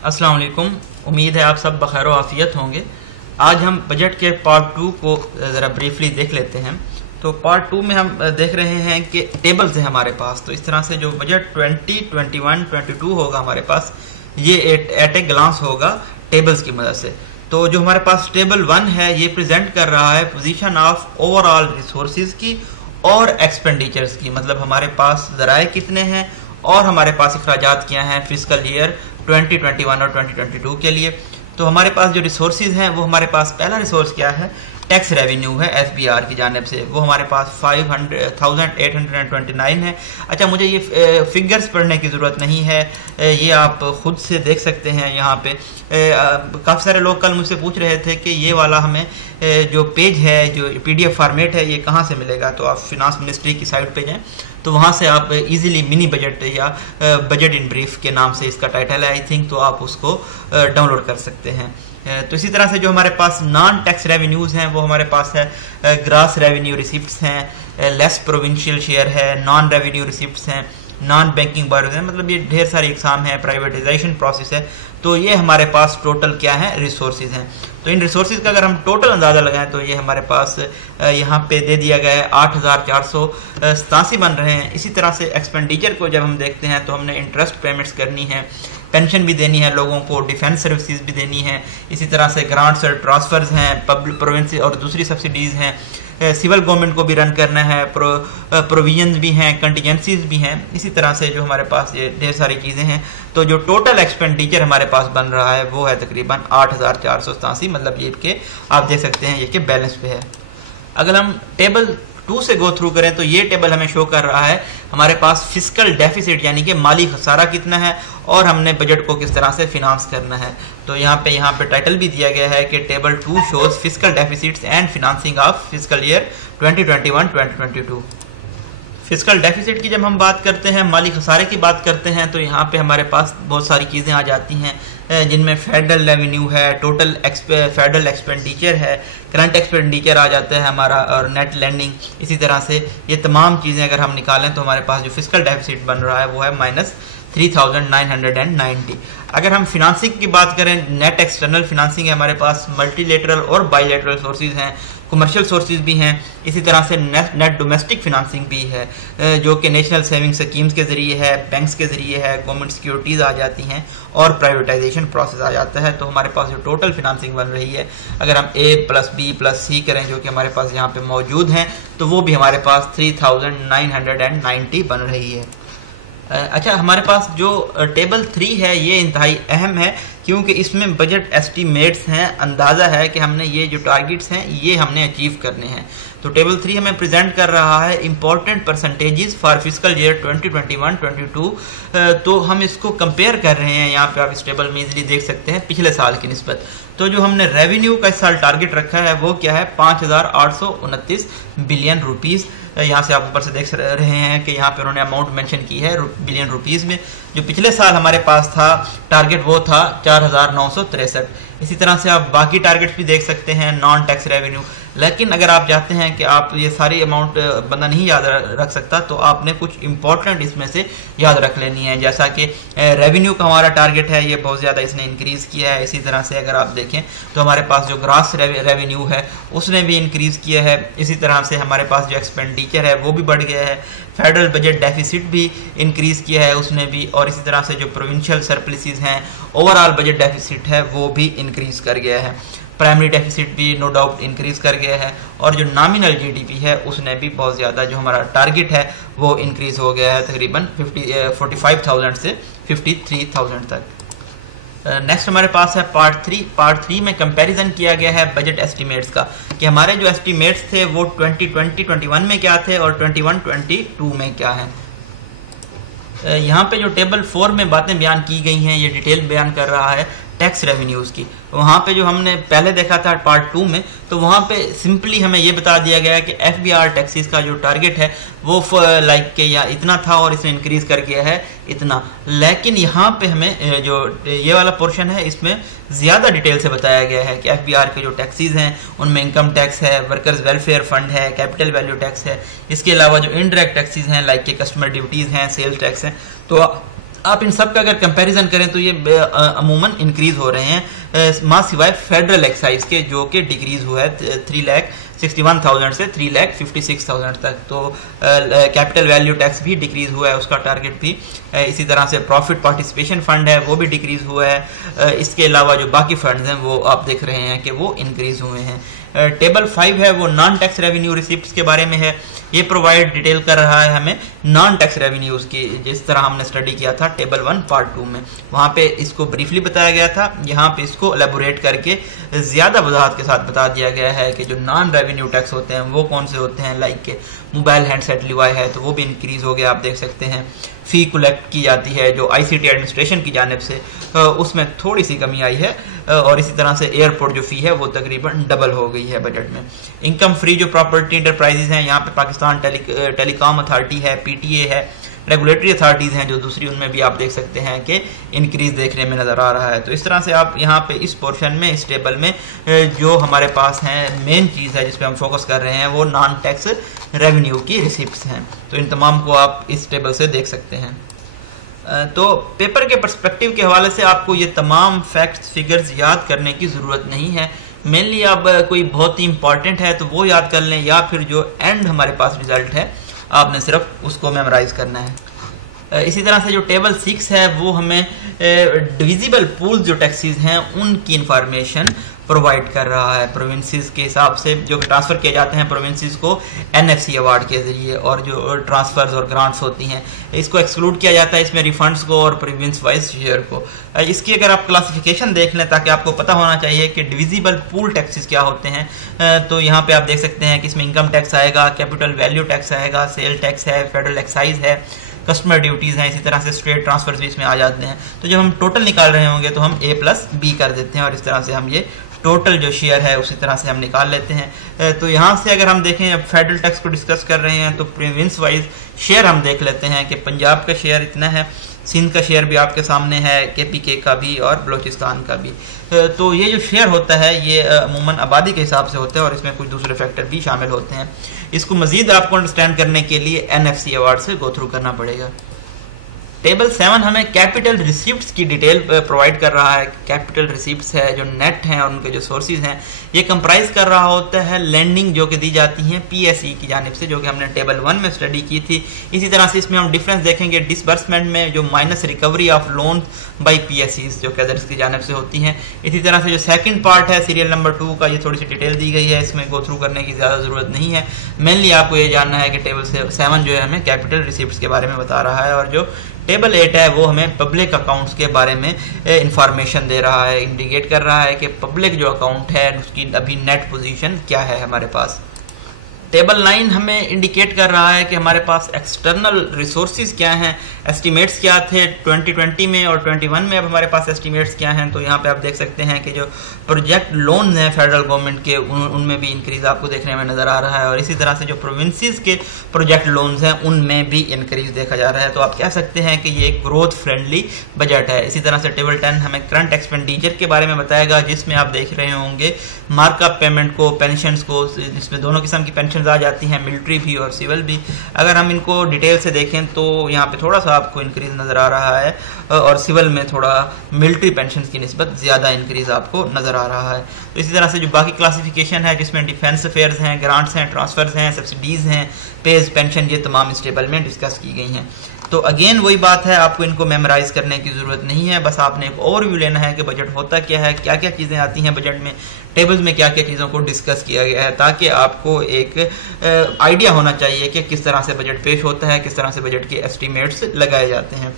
अस्सलाम वालेकुम। उम्मीद है आप सब बखैर व आफियत होंगे। आज हम बजट के पार्ट 2 को ज़रा ब्रीफली देख लेते हैं। तो पार्ट 2 में हम देख रहे हैं कि टेबल्स हैं हमारे पास। तो इस तरह से जो बजट 2021 22 होगा हमारे पास, ये एट ए ग्लांस होगा टेबल्स की मदद से। तो जो हमारे पास टेबल 1 है ये प्रेजेंट कर रहा है पोजीशन ऑफ ओवरऑल रिसोर्सेज की और एक्सपेंडिचर्स की, मतलब हमारे पास ज़राए कितने हैं और हमारे पास अखराजात क्या हैं फिजिकल ईयर 2021 और 2022 के लिए। तो हमारे पास जो रिसोर्सेज हैं वो हमारे पास पहला रिसोर्स क्या है, टैक्स रेवेन्यू है एफबीआर की जानिब से, वो हमारे पास 500,829 है। अच्छा, मुझे ये फिगर्स पढ़ने की ज़रूरत नहीं है, ये आप खुद से देख सकते हैं। यहाँ पे काफ़ी सारे लोग कल मुझसे पूछ रहे थे कि ये वाला हमें जो पेज है, जो PDF फॉर्मेट है, ये कहाँ से मिलेगा। तो आप फिनांस मिनिस्ट्री की साइट पे जाएँ तो वहाँ से आप इजीली मिनी बजट या बजट इन ब्रीफ के नाम से इसका टाइटल है आई थिंक, तो आप उसको डाउनलोड कर सकते हैं। तो इसी तरह से जो हमारे पास नॉन टैक्स रेवेन्यूज़ हैं वो हमारे पास है ग्रास रेवेन्यू रिसिप्ट्स हैं, लेस प्रोविंशियल शेयर है, नॉन रेवेन्यू रिसिप्ट्स हैं, नॉन बैंकिंग बारोज हैं, मतलब ये ढेर सारे इकसाम है, प्राइवेटाइजेशन प्रोसेस है। तो ये हमारे पास टोटल क्या है, रिसोर्सेज हैं। तो इन रिसोर्सेज का अगर हम टोटल अंदाज़ा लगाएं तो ये हमारे पास यहाँ पे दे दिया गया है 8,487 बन रहे हैं। इसी तरह से एक्सपेंडिचर को जब हम देखते हैं तो हमने इंटरेस्ट पेमेंट्स करनी है, पेंशन भी देनी है लोगों को, डिफेंस सर्विसेज भी देनी है, इसी तरह से ग्रांट्स और ट्रांसफर्स हैं, पब्लिक प्रोविंस और दूसरी सब्सिडीज़ हैं, सिविल गवर्नमेंट को भी रन करना है, प्रोविजंस भी हैं, कंटीजेंसीज भी हैं। इसी तरह से जो हमारे पास ये ढेर सारी चीज़ें हैं। तो जो टोटल एक्सपेंडिचर हमारे पास बन रहा है वो है तकरीबन 8,487, मतलब ये कि आप देख सकते हैं ये कि बैलेंस पे है। अगर हम टेबल 2 से गो थ्रू करें तो ये टेबल हमें शो कर रहा है हमारे पास फिस्कल डेफिसिट यानी कि माली खसारा कितना है और हमने बजट को किस तरह से फिनांस करना है। तो यहाँ पे टाइटल भी दिया गया है कि table 2 shows fiscal deficits and financing of physical year 2021-2022। Physical deficit की जब हम बात करते हैं, माली खसारे की बात करते हैं, तो यहाँ पे हमारे पास बहुत सारी चीज़ें आ जाती हैं जिनमें फेडरल रेवेन्यू है, टोटल फेडरल एक्सपेंडिचर है, करंट एक्सपेंडिचर आ जाता है हमारा, और नेट लैंडिंग। इसी तरह से ये तमाम चीज़ें अगर हम निकालें तो हमारे पास जो फिजिकल डेफिसिट बन रहा है वो है -3,990। अगर हम फिनांसिंग की बात करें, नेट एक्सटर्नल फिनांसिंग है हमारे पास, मल्टीलेटरल और बाईलेटरल सोर्सेज हैं, कमर्शियल सोर्सेज भी हैं, इसी तरह से नेट डोमेस्टिक फिनांसिंग भी है जो कि नेशनल सेविंग स्कीम्स के ज़रिए है, बैंक्स के ज़रिए है, गवर्नमेंट सिक्योरिटीज़ आ जाती हैं और प्राइवेटाइजेशन प्रोसेस आ जाता है। तो हमारे पास जो टोटल फिनांसिंग बन रही है, अगर हम A+B+C करें जो कि हमारे पास यहाँ पे मौजूद हैं, तो वो भी हमारे पास 3,990 बन रही है। अच्छा, हमारे पास जो टेबल 3 है ये इंतहाई अहम है क्योंकि इसमें बजट एस्टीमेट्स हैं, अंदाज़ा है कि हमने ये जो टारगेट्स हैं ये हमने अचीव करने हैं। तो टेबल 3 हमें प्रेजेंट कर रहा है important percentages for physical year 2021-22। तो हम इसको कंपेयर कर रहे हैं, यहाँ पे आप इस टेबल में इजीली देख सकते हैं पिछले साल की निस्बत। तो जो हमने रेवेन्यू का इस साल टारगेट रखा है वो क्या है, 5,829 बिलियन रुपीज़। यहाँ से आप ऊपर से देख रहे हैं कि यहाँ पे उन्होंने अमाउंट मेंशन की है बिलियन रुपीज़ में। जो पिछले साल हमारे पास था टारगेट वो था 4,963। इसी तरह से आप बाकी टारगेट्स भी देख सकते हैं नॉन टैक्स रेवेन्यू। लेकिन अगर आप चाहते हैं कि आप ये सारी अमाउंट बंदा नहीं याद रख सकता तो आपने कुछ इंपॉर्टेंट इसमें से याद रख लेनी है, जैसा कि रेवेन्यू का हमारा टारगेट है ये बहुत ज़्यादा इसने इंक्रीज़ किया है। इसी तरह से अगर आप देखें तो हमारे पास जो ग्रास रेवेन्यू है उसने भी इंक्रीज़ किया है। इसी तरह से हमारे पास जो एक्सपेंडिचर है वो भी बढ़ गया है, फेडरल बजट डेफिसिट भी इंक्रीज़ किया है उसने भी, और इसी तरह से जो प्रोविंशियल सरप्लसेस हैं, ओवरऑल बजट डेफिसिट है वो भी इंक्रीज़ कर गया है, प्राइमरी डेफिसिट भी नो डाउट इंक्रीज़ कर गया है, और जो नॉमिनल GDP है उसने भी बहुत ज़्यादा, जो हमारा टारगेट है वो इंक्रीज़ हो गया है तकरीबन 45,000 से 53,000 तक। नेक्स्ट हमारे पास है पार्ट 3। पार्ट 3 में कंपैरिजन किया गया है बजट एस्टीमेट्स का कि हमारे जो एस्टीमेट्स थे वो 2020-21 में क्या थे और 21-22 में क्या है। यहाँ पे जो टेबल 4 में बातें बयान की गई हैं ये डिटेल बयान कर रहा है टैक्स रेवेन्यूज़ की। वहाँ पे जो हमने पहले देखा था पार्ट 2 में, तो वहाँ पे सिंपली हमें ये बता दिया गया है कि FBR टैक्सेस का जो टारगेट है वो लाइक के या इतना था और इसने इंक्रीज़ कर गया है इतना। लेकिन यहाँ पे हमें जो ये वाला पोर्शन है इसमें ज़्यादा डिटेल से बताया गया है कि FBR के जो टैक्सेस हैं उनमें इनकम टैक्स है, वर्कर्स वेलफेयर फंड है, कैपिटल वैल्यू टैक्स है, इसके अलावा जो इनडायरेक्ट टैक्सेस हैं लाइक के कस्टमर ड्यूटीज़ हैं, सेल्स टैक्स हैं। तो आप इन सब का अगर कंपैरिजन करें तो ये अमूमन इंक्रीज हो रहे हैं, मां सिवाय फेडरल एक्साइज के जो कि डिक्रीज हुआ है 3,61,000 से 3,56,000 तक। तो कैपिटल वैल्यू टैक्स भी डिक्रीज हुआ है, उसका टारगेट भी। इसी तरह से प्रॉफिट पार्टिसिपेशन फंड है वो भी डिक्रीज हुआ है। इसके अलावा जो बाकी फंड्स हैं वो आप देख रहे हैं कि वो इंक्रीज हुए हैं। टेबल 5 है वो नॉन टैक्स रेवेन्यू रिसिप्ट्स के बारे में है। ये प्रोवाइड डिटेल कर रहा है हमें नॉन टैक्स रेवेन्यूज की, जिस तरह हमने स्टडी किया था टेबल 1 पार्ट 2 में। वहां पे इसको ब्रीफली बताया गया था, यहाँ पे इसको एलेबोरेट करके ज्यादा वजाहत के साथ बता दिया गया है कि जो नॉन रेवेन्यू टैक्स होते हैं वो कौन से होते हैं। लाइक के मोबाइल हैंडसेट लिवाई है तो वो भी इंक्रीज हो गया, आप देख सकते हैं। फी कलेक्ट की जाती है जो ICT एडमिनिस्ट्रेशन की जानिब से, उसमें थोड़ी सी कमी आई है। और इसी तरह से एयरपोर्ट जो फी है वो तकरीबन डबल हो गई है बजट में। इनकम फ्री जो प्रॉपर्टी इंटरप्राइजेज हैं, यहाँ पे पाकिस्तान टेलीकॉम अथॉरिटी है, PTA है, रेगुलेटरी अथॉरिटीज़ हैं जो दूसरी, उनमें भी आप देख सकते हैं कि इंक्रीज देखने में नज़र आ रहा है। तो इस तरह से आप यहाँ पे इस पोर्शन में, इस टेबल में जो हमारे पास हैं मेन चीज़ है जिस पे हम फोकस कर रहे हैं वो नॉन टैक्स रेवेन्यू की रिसिप्ट्स हैं। तो इन तमाम को आप इस टेबल से देख सकते हैं। तो पेपर के पर्सपेक्टिव के हवाले से आपको ये तमाम फैक्ट्स फिगर्स याद करने की ज़रूरत नहीं है। मेनली अब कोई बहुत ही इंपॉर्टेंट है तो वो याद कर लें, या फिर जो एंड हमारे पास रिजल्ट है आपने सिर्फ उसको मेमोराइज करना है। इसी तरह से जो टेबल 6 है वो हमें डिविजिबल पूल्स जो टैक्सेस हैं उनकी इंफॉर्मेशन प्रोवाइड कर रहा है प्रोविंसेस के हिसाब से, जो ट्रांसफ़र किए जाते हैं प्रोविंसेस को NFC अवार्ड के ज़रिए, और जो ट्रांसफ़र्स और ग्रांट्स होती हैं इसको एक्सक्लूड किया जाता है इसमें रिफंड्स को और प्रोविंस वाइज शेयर को। इसकी अगर आप क्लासिफिकेशन देख लें ताकि आपको पता होना चाहिए कि डिविजिबल पूल टैक्सेस क्या होते हैं, तो यहाँ पे आप देख सकते हैं कि इसमें इनकम टैक्स आएगा, कैपिटल वैल्यू टैक्स आएगा, सेल टैक्स है, फेडरल एक्साइज है, कस्टमर ड्यूटीज हैं, इसी तरह से स्ट्रेट ट्रांसफर्स भी इसमें आ जाते हैं। तो जब हम टोटल निकाल रहे होंगे तो हम A+B कर देते हैं और इस तरह से हम ये टोटल जो शेयर है उसी तरह से हम निकाल लेते हैं। तो यहाँ से अगर हम देखें, अब फेडरल टैक्स को डिस्कस कर रहे हैं तो प्रोविंस वाइज शेयर हम देख लेते हैं कि पंजाब का शेयर इतना है, सिंध का शेयर भी आपके सामने है, KPK का भी और बलोचिस्तान का भी। तो ये जो शेयर होता है ये अमूमन आबादी के हिसाब से होता है और इसमें कुछ दूसरे फैक्टर भी शामिल होते हैं। इसको मजीद आपको अंडरस्टैंड करने के लिए NFC अवार्ड से गो थ्रू करना पड़ेगा। टेबल 7 हमें कैपिटल रिसिप्ट्स की डिटेल प्रोवाइड कर रहा है। कैपिटल रिसिप्ट्स है जो नेट हैं और उनके जो सोर्सेज हैं, ये कंप्राइज कर रहा होता है लेंडिंग जो कि दी जाती हैं PSE की जानिब से, जो कि हमने टेबल 1 में स्टडी की थी। इसी तरह से इसमें हम डिफरेंस देखेंगे डिसबर्समेंट में जो minus recovery of loan by PSEs जो कैदर्स की जानिब से होती हैं। इसी तरह से जो सेकंड पार्ट है सीरियल नंबर 2 का, ये थोड़ी सी डिटेल दी गई है, इसमें गो थ्रू करने की ज़्यादा ज़रूरत नहीं है। मेनली आपको ये जानना है कि टेबल 7 जो है हमें कैपिटल रिसिप्ट्स के बारे में बता रहा है, और जो टेबल 8 है वो हमें पब्लिक अकाउंट्स के बारे में इंफॉर्मेशन दे रहा है, इंडिकेट कर रहा है कि पब्लिक जो अकाउंट है उसकी अभी नेट पोजीशन क्या है हमारे पास। टेबल 9 हमें इंडिकेट कर रहा है कि हमारे पास एक्सटर्नल रिसोर्सेज क्या हैं, एस्टिमेट्स क्या थे 2020 में और 21 में, अब हमारे पास एस्टिमेट्स क्या हैं। तो यहाँ पे आप देख सकते हैं कि जो प्रोजेक्ट लोन्स हैं फेडरल गवर्नमेंट के उनमें भी इंक्रीज आपको देखने में नज़र आ रहा है, और इसी तरह से जो प्रोविंसेस के प्रोजेक्ट लोन्स हैं उनमें भी इंक्रीज देखा जा रहा है। तो आप कह सकते हैं कि ये एक ग्रोथ फ्रेंडली बजट है। इसी तरह से टेबल 10 हमें करंट एक्सपेंडिचर के बारे में बताएगा, जिसमें आप देख रहे होंगे मार्कअप पेमेंट को, पेंशन को, जिसमें दोनों किस्म की पेंशन आ जाती हैं, मिलिट्री भी और सिविल भी। अगर हम इनको डिटेल से देखें तो यहाँ पे थोड़ा सा आपको इंक्रीज नज़र आ रहा है, और सिविल में थोड़ा मिलिट्री पेंशन की निस्बत ज़्यादा इंक्रीज आपको नज़र आ रहा है। तो इसी तरह से जो बाकी क्लासिफिकेशन है जिसमें डिफेंस अफेयर्स हैं, ग्रांट्स हैं, ट्रांसफर्स हैं, सब्सिडीज़ हैं, पेज, पेंशन, ये तमाम इस टेबल में डिस्कस की गई हैं। तो अगेन वही बात है, आपको इनको मेमोराइज करने की ज़रूरत नहीं है, बस आपने एक ओवरव्यू लेना है कि बजट होता क्या है, क्या क्या चीज़ें आती हैं बजट में, टेबल्स में क्या क्या चीज़ों को डिस्कस किया गया है, ताकि आपको एक आइडिया होना चाहिए कि किस तरह से बजट पेश होता है, किस तरह से बजट के एस्टिमेट्स लगाए जाते हैं।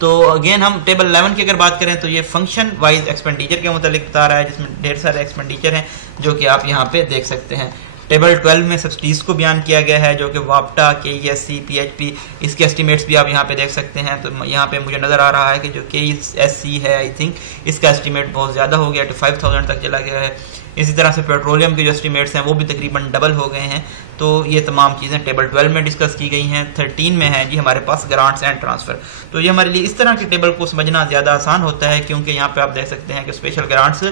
तो अगेन हम टेबल 11 की अगर बात करें तो ये फंक्शन वाइज एक्सपेंडिचर के मुतालिक बता रहा है, जिसमें ढेर सारे एक्सपेंडिचर हैं जो कि आप यहाँ पे देख सकते हैं। टेबल 12 में सब्सिडीज़ को बयान किया गया है, जो कि वापटा, KESC, PHP, इसके एस्टिमेट्स भी आप यहाँ पे देख सकते हैं। तो यहाँ पे मुझे नज़र आ रहा है कि जो KESC है, आई थिंक इसका एस्टिमेट बहुत ज़्यादा हो गया, 5,000 तक चला गया है। इसी तरह से पेट्रोलियम के जो एस्टिमेट्स हैं वो भी तकरीबन डबल हो गए हैं। तो ये तमाम चीज़ें टेबल 12 में डिस्कस की गई हैं। 13 में है जी हमारे पास ग्रांट्स एंड ट्रांसफ़र। तो ये हमारे लिए इस तरह के टेबल को समझना ज़्यादा आसान होता है, क्योंकि यहाँ पे आप देख सकते हैं कि स्पेशल ग्रांट्स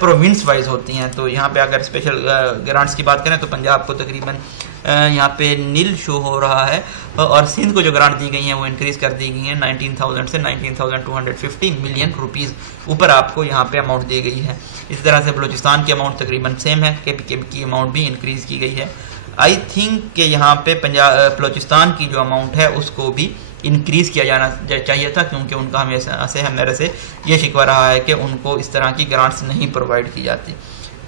प्रोविंस वाइज होती हैं। तो यहाँ पे अगर स्पेशल ग्रांट्स की बात करें तो पंजाब को तकरीबन यहाँ पे नील शो हो रहा है। और सिंध को जो ग्रांट दी गई हैं वो इंक्रीज कर दी गई हैं 19,000 से 19,250 मिलियन रुपीस ऊपर आपको यहाँ पे अमाउंट दी गई है। इसी तरह से बलूचिस्तान की अमाउंट तकरीबन सेम है, KPK की अमाउंट भी इंक्रीज की गई है। आई थिंक कि यहाँ पे बलूचिस्तान की जो अमाउंट है उसको भी इंक्रीज किया जाना चाहिए था, क्योंकि उनका हमेशा से मेरे से ये शिकवा रहा है कि उनको इस तरह की ग्रांट्स नहीं प्रोवाइड की जाती।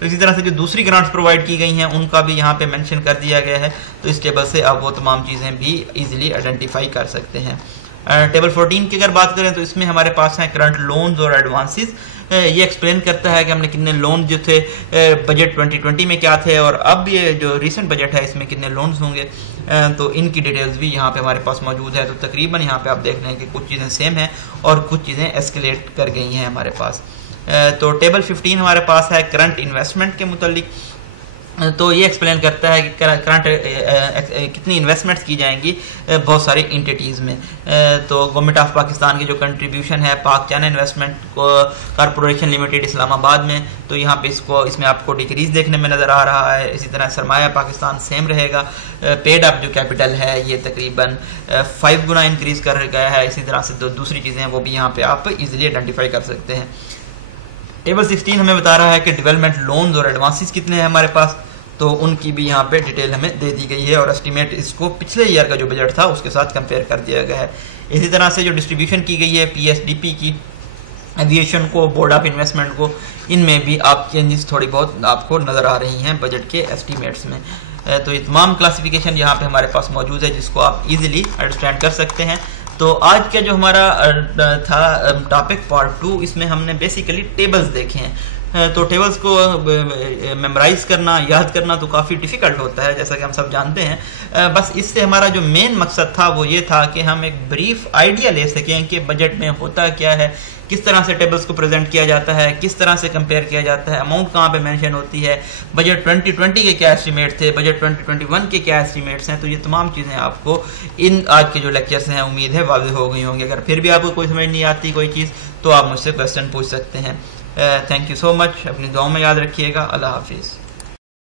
तो इसी तरह से जो दूसरी ग्रांट्स प्रोवाइड की गई हैं उनका भी यहाँ पे मेंशन कर दिया गया है। तो इस टेबल से आप वो तमाम चीज़ें भी इजीली आइडेंटिफाई कर सकते हैं। टेबल 14 की अगर बात करें तो इसमें हमारे पास हैं करंट लोन्स और एडवांसेस। ये एक्सप्लेन करता है कि हमने कितने लोन जो थे बजट 2020 में क्या थे और अब ये जो रिसेंट बजट है इसमें कितने लोन्स होंगे। तो इनकी डिटेल्स भी यहाँ पे हमारे पास मौजूद है। तो तकरीबन यहाँ पे आप देख रहे हैं कि कुछ चीज़ें सेम हैं और कुछ चीज़ें एस्केलेट कर गई हैं हमारे पास। तो टेबल 15 हमारे पास है करंट इन्वेस्टमेंट के मुतालिक। तो ये एक्सप्लेन करता है कि करंट कितनी इन्वेस्टमेंट्स की जाएंगी बहुत सारी इंटिटीज़ में। तो गवर्नमेंट ऑफ पाकिस्तान की जो कंट्रीब्यूशन है पाक China investment corporation limited Islamabad में, तो यहाँ पे इसमें आपको डिक्रीज देखने में नज़र आ रहा है। इसी तरह सरमाया पाकिस्तान सेम रहेगा। पेड अप जो कैपिटल है ये तकरीबन 5 गुना इंक्रीज कर गया है। इसी तरह से दूसरी चीज़ें वो भी यहाँ पे आप इजीली आइडेंटिफाई कर सकते हैं। टेबल 16 हमें बता रहा है कि डेवलपमेंट लोन्स और एडवांसेस कितने हैं हमारे पास, तो उनकी भी यहाँ पे डिटेल हमें दे दी गई है और एस्टिमेट इसको पिछले ईयर का जो बजट था उसके साथ कंपेयर कर दिया गया है। इसी तरह से जो डिस्ट्रीब्यूशन की गई है PSDP की, एविएशन को, बोर्ड ऑफ इन्वेस्टमेंट को, इनमें भी आप चेंजेस थोड़ी बहुत आपको नज़र आ रही हैं बजट के एस्टिमेट्स में। तो ये तमाम क्लासिफिकेशन यहाँ पे हमारे पास मौजूद है जिसको आप इजीली अंडरस्टैंड कर सकते हैं। तो आज का जो हमारा था टॉपिक पार्ट 2, इसमें हमने बेसिकली टेबल्स देखे हैं। तो टेबल्स को मेमोराइज करना, याद करना तो काफ़ी डिफ़िकल्ट होता है जैसा कि हम सब जानते हैं। बस इससे हमारा जो मेन मकसद था वो ये था कि हम एक ब्रीफ आइडिया ले सकें कि बजट में होता क्या है, किस तरह से टेबल्स को प्रेजेंट किया जाता है, किस तरह से कंपेयर किया जाता है, अमाउंट कहाँ पे मेंशन होती है, बजट 2020 के क्या एस्टीमेट थे, बजट 2021 के क्या एस्टीमेट्स हैं। तो ये तमाम चीज़ें आपको इन आज के जो लेक्चर्स हैं उम्मीद है वाज़ेह हो गई होंगी। अगर फिर भी आपको कोई समझ नहीं आती कोई चीज़ तो आप मुझसे क्वेश्चन पूछ सकते हैं। Thank you so much. अपनी दुआओं में याद रखिएगा। अल्लाह हाफिज़।